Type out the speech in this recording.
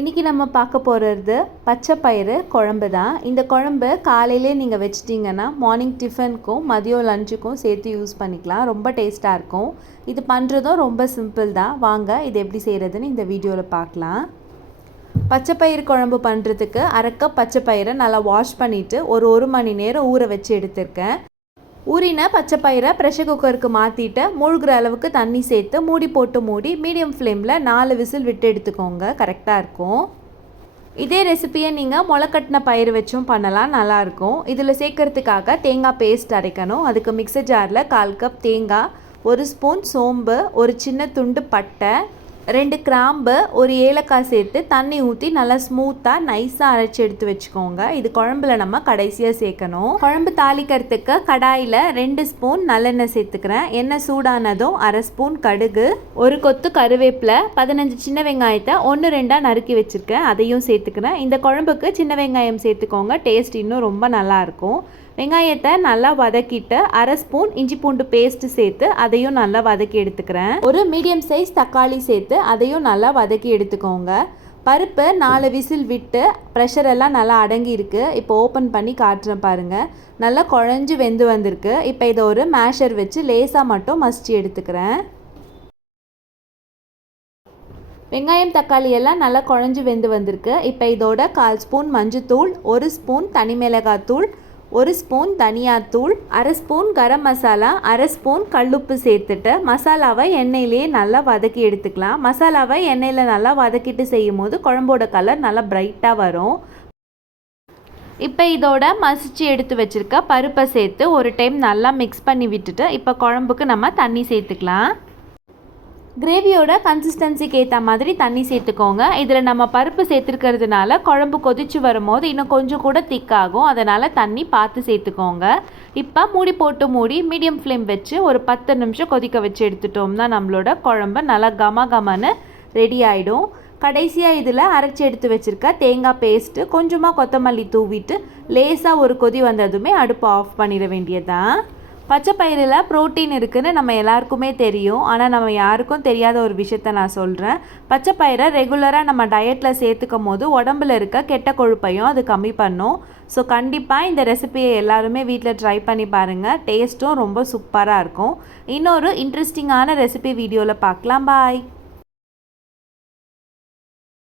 இன்றைக்கி நம்ம பார்க்க போகிறது பச்சை பயிறு குழம்பு தான். இந்த குழம்பு காலையிலே நீங்கள் வச்சிட்டிங்கன்னா மார்னிங் டிஃபனுக்கும் மதியம் லஞ்சுக்கும் சேர்த்து யூஸ் பண்ணிக்கலாம். ரொம்ப டேஸ்ட்டாக இருக்கும். இது பண்ணுறதும் ரொம்ப சிம்பிள் தான். வாங்க இது எப்படி செய்கிறதுன்னு இந்த வீடியோவில் பார்க்கலாம். பச்சை பயிறு குழம்பு பண்ணுறதுக்கு அரைக்க பச்சை பயிரை நல்லா வாஷ் பண்ணிவிட்டு ஒரு ஒரு மணி நேரம் ஊற வச்சு எடுத்திருக்கேன். உரின பச்சை பயிரை ப்ரெஷர் குக்கருக்கு மாற்றிட்டு மூழ்கிற அளவுக்கு தண்ணி சேர்த்து மூடி போட்டு மூடி மீடியம் ஃப்ளேமில் நாலு விசில் விட்டு எடுத்துக்கோங்க. கரெக்டாக இருக்கும். இதே ரெசிப்பியை நீங்கள் முளைக்கட்டின பயிர் வச்சும் பண்ணலாம். நல்லாயிருக்கும் இதில் சேர்க்கறதுக்காக தேங்காய் பேஸ்ட் அரைக்கணும். அதுக்கு மிக்சர் ஜாரில் கால் கப் தேங்காய் ஒரு ஸ்பூன் சோம்பு ஒரு சின்ன துண்டு பட்டை ரெண்டு கிராம்பு ஒரு ஏலக்காய் சேர்த்து தண்ணி ஊற்றி நல்லா ஸ்மூத்தாக நைஸாக அரைச்சி எடுத்து வச்சுக்கோங்க. இது குழம்புல நம்ம கடைசியாக சேர்க்கணும். குழம்பு தாளிக்கிறதுக்கு கடாயில் ரெண்டு ஸ்பூன் நல்லெண்ணெய் சேர்த்துக்கிறேன். எண்ணெய் சூடானதும் அரை ஸ்பூன் கடுகு ஒரு கொத்து கருவேப்பிலை பதினஞ்சு சின்ன வெங்காயத்தை ஒன்று ரெண்டாக நறுக்கி வச்சுருக்கேன். அதையும் சேர்த்துக்கிறேன். இந்த குழம்புக்கு சின்ன வெங்காயம் சேர்த்துக்கோங்க. டேஸ்ட் இன்னும் ரொம்ப நல்லாயிருக்கும் வெங்காயத்தை நல்லா வதக்கிட்டு அரை ஸ்பூன் இஞ்சி பூண்டு பேஸ்ட் சேர்த்து அதையும் நல்லா வதக்கி எடுத்துக்கிறேன். ஒரு மீடியம் சைஸ் தக்காளி சேர்த்து அதையும் நல்லா வதக்கி எடுத்துக்கோங்க. பருப்பு நாலு விசில் விட்டு ப்ரெஷர் எல்லாம் நல்லா அடங்கி இருக்கு. இப்போ ஓப்பன் பண்ணி காட்டுறேன் பாருங்கள் நல்லா குழஞ்சி வெந்து வந்திருக்கு. இப்போ இதை ஒரு மேஷர் வச்சு லேசாக மட்டும் மசிச்சு எடுத்துக்கிறேன். வெங்காயம் தக்காளி எல்லாம் நல்லா குழஞ்சி வெந்து வந்திருக்கு. இப்போ இதோட கால் ஸ்பூன் மஞ்சத்தூள் ஒரு ஸ்பூன் தனி மிளகாத்தூள் ஒரு ஸ்பூன் தனியாத்தூள் அரை ஸ்பூன் கரம் மசாலா அரை ஸ்பூன் கல்லுப்பு சேர்த்துட்டு மசாலாவை எண்ணெயிலேயே நல்லா வதக்கி எடுத்துக்கலாம். மசாலாவை எண்ணெயில் நல்லா வதக்கிட்டு செய்யும் போது குழம்போட கலர் நல்லா பிரைட்டாக வரும். இப்போ இதோட மசிச்சு எடுத்து வச்சுருக்க பருப்பை சேர்த்து ஒரு டைம் நல்லா மிக்ஸ் பண்ணி விட்டுட்டு இப்போ குழம்புக்கு நம்ம தண்ணி சேர்த்துக்கலாம். கிரேவியோட கன்சிஸ்டன்சிக்கு ஏற்ற மாதிரி தண்ணி சேர்த்துக்கோங்க. இதில் நம்ம பருப்பு சேர்த்துருக்கிறதுனால குழம்பு கொதிச்சு வரும்போது இன்னும் கொஞ்சம் கூட திக்காகும் அதனால் தண்ணி பார்த்து சேர்த்துக்கோங்க. இப்போ மூடி போட்டு மூடி மீடியம் ஃப்ளேம் வச்சு ஒரு பத்து நிமிஷம் கொதிக்க வச்சு எடுத்துட்டோம்னா நம்மளோட குழம்பு நல்லா கம கமன்னு ரெடி ஆகிடும் கடைசியாக இதில் அரைச்சி எடுத்து வச்சுருக்க தேங்காய் பேஸ்ட்டு கொஞ்சமாக கொத்தமல்லி தூவிட்டு லேசாக ஒரு கொதி வந்ததுமே அடுப்பு ஆஃப் பண்ணிட வேண்டியதுதான். பச்சை பயிரில் ப்ரோட்டீன் இருக்குதுன்னு நம்ம எல்லாருக்குமே தெரியும். ஆனால் நம்ம யாருக்கும் தெரியாத ஒரு விஷயத்த நான் சொல்கிறேன் பச்சை பயிரை ரெகுலராக நம்ம டயட்டில் சேர்த்துக்கும் போது உடம்புல இருக்க கெட்ட கொழுப்பையும் அது கம்மி பண்ணும். ஸோ கண்டிப்பாக இந்த ரெசிபியை எல்லாருமே வீட்டில் ட்ரை பண்ணி பாருங்கள் டேஸ்ட்டும் ரொம்ப சூப்பராக இருக்கும். இன்னொரு இன்ட்ரெஸ்டிங்கான ரெசிபி வீடியோவில் பார்க்கலாம். பாய்